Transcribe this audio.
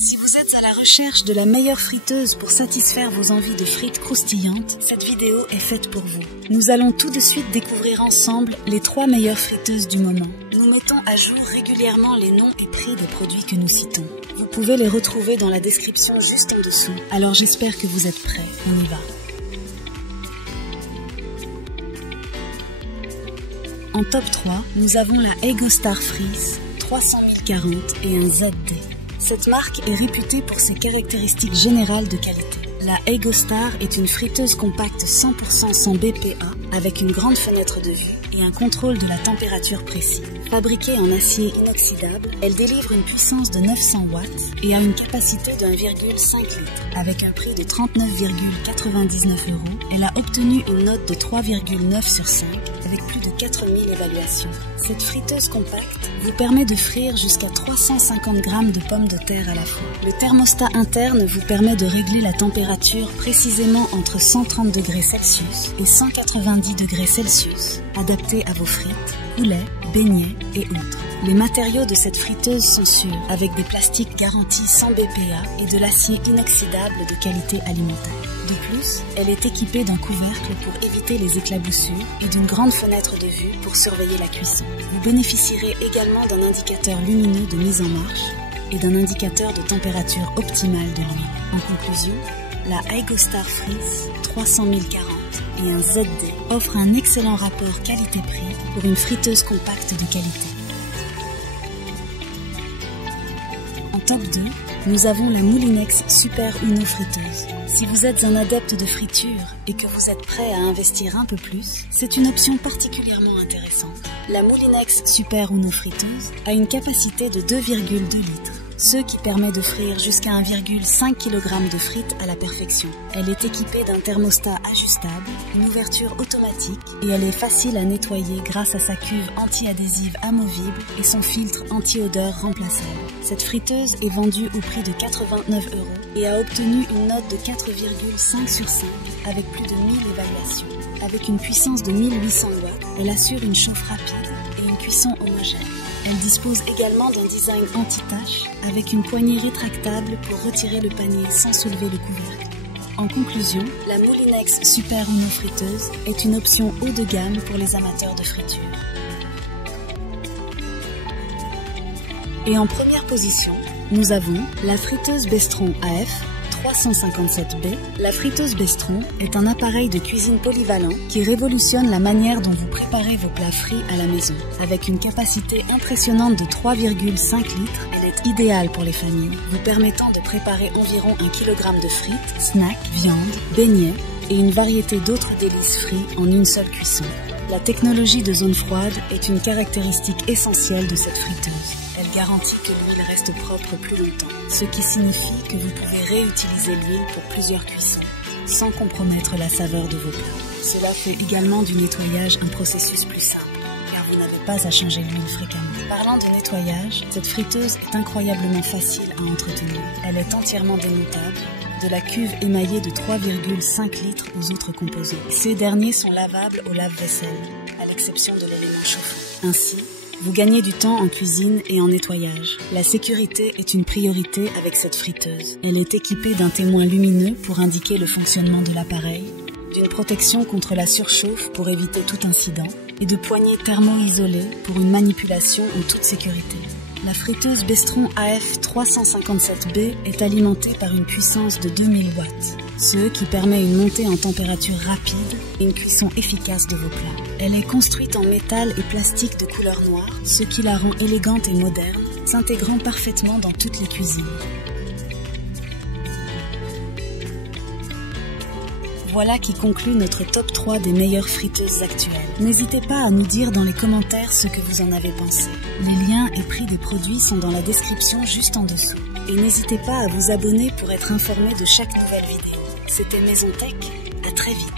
Si vous êtes à la recherche de la meilleure friteuse pour satisfaire vos envies de frites croustillantes, cette vidéo est faite pour vous. Nous allons tout de suite découvrir ensemble les 3 meilleures friteuses du moment. Nous mettons à jour régulièrement les noms et prix des produits que nous citons. Vous pouvez les retrouver dans la description juste en dessous. Alors j'espère que vous êtes prêts, on y va. En top 3, nous avons la Egostar Freeze 30040 et un ZD. Cette marque est réputée pour ses caractéristiques générales de qualité. La Egostar est une friteuse compacte 100% sans BPA avec une grande fenêtre de vue et un contrôle de la température précis. Fabriquée en acier inoxydable, elle délivre une puissance de 900 watts et a une capacité de 1,5 litre. Avec un prix de 39,99 €, elle a obtenu une note de 3,9 sur 5 avec plus de 4000 évaluations. Cette friteuse compacte vous permet de frire jusqu'à 350 g de pommes de terre à la fois. Le thermostat interne vous permet de régler la température précisément entre 130 degrés Celsius et 190 degrés Celsius, adapté à vos frites, poulets, beignets et autres. Les matériaux de cette friteuse sont sûrs, avec des plastiques garantis sans BPA et de l'acier inoxydable de qualité alimentaire. De plus, elle est équipée d'un couvercle pour éviter les éclaboussures et d'une grande fenêtre de vue pour surveiller la cuisson. Vous bénéficierez également d'un indicateur lumineux de mise en marche et d'un indicateur de température optimale de l'huile. En conclusion, la Egostar Freeze 30040 et un ZD offrent un excellent rapport qualité-prix pour une friteuse compacte de qualité. En top 2, nous avons la Moulinex Super Uno friteuse. Si vous êtes un adepte de friture et que vous êtes prêt à investir un peu plus, c'est une option particulièrement intéressante. La Moulinex Super Uno friteuse a une capacité de 2,2 litres, ce qui permet de frire jusqu'à 1,5 kg de frites à la perfection. Elle est équipée d'un thermostat ajustable, une ouverture automatique et elle est facile à nettoyer grâce à sa cuve anti-adhésive amovible et son filtre anti-odeur remplaçable. Cette friteuse est vendue au prix de 89 € et a obtenu une note de 4,5 sur 5 avec plus de 1000 évaluations. Avec une puissance de 1800 watts, elle assure une chauffe rapide et une cuisson homogène. Elle dispose également d'un design anti-tache avec une poignée rétractable pour retirer le panier sans soulever le couvercle. En conclusion, la Moulinex Super Uno friteuse est une option haut de gamme pour les amateurs de friture. Et en première position, nous avons la friteuse Bestron AF 357B. La friteuse Bestron est un appareil de cuisine polyvalent qui révolutionne la manière dont vous préparez vos plats frits à la maison. Avec une capacité impressionnante de 3,5 litres, elle est idéale pour les familles, vous permettant de préparer environ 1 kg de frites, snacks, viande, beignets et une variété d'autres délices frits en une seule cuisson. La technologie de zone froide est une caractéristique essentielle de cette friteuse. Elle garantit que l'huile reste propre plus longtemps, ce qui signifie que vous pouvez réutiliser l'huile pour plusieurs cuissons, sans compromettre la saveur de vos plats. Cela fait également du nettoyage un processus plus simple, car vous n'avez pas à changer l'huile fréquemment. Parlant de nettoyage, cette friteuse est incroyablement facile à entretenir. Elle est entièrement démontable, de la cuve émaillée de 3,5 litres aux autres composants. Ces derniers sont lavables au lave-vaisselle, à l'exception de l'élément chauffant. Ainsi, vous gagnez du temps en cuisine et en nettoyage. La sécurité est une priorité avec cette friteuse. Elle est équipée d'un témoin lumineux pour indiquer le fonctionnement de l'appareil, d'une protection contre la surchauffe pour éviter tout incident et de poignées thermo-isolées pour une manipulation en toute sécurité. La friteuse Bestron AF 357B est alimentée par une puissance de 2000 watts, ce qui permet une montée en température rapide et une cuisson efficace de vos plats. Elle est construite en métal et plastique de couleur noire, ce qui la rend élégante et moderne, s'intégrant parfaitement dans toutes les cuisines. Voilà qui conclut notre top 3 des meilleures friteuses actuelles. N'hésitez pas à nous dire dans les commentaires ce que vous en avez pensé. Les liens et prix des produits sont dans la description juste en dessous. Et n'hésitez pas à vous abonner pour être informé de chaque nouvelle vidéo. C'était Maison Tech, à très vite.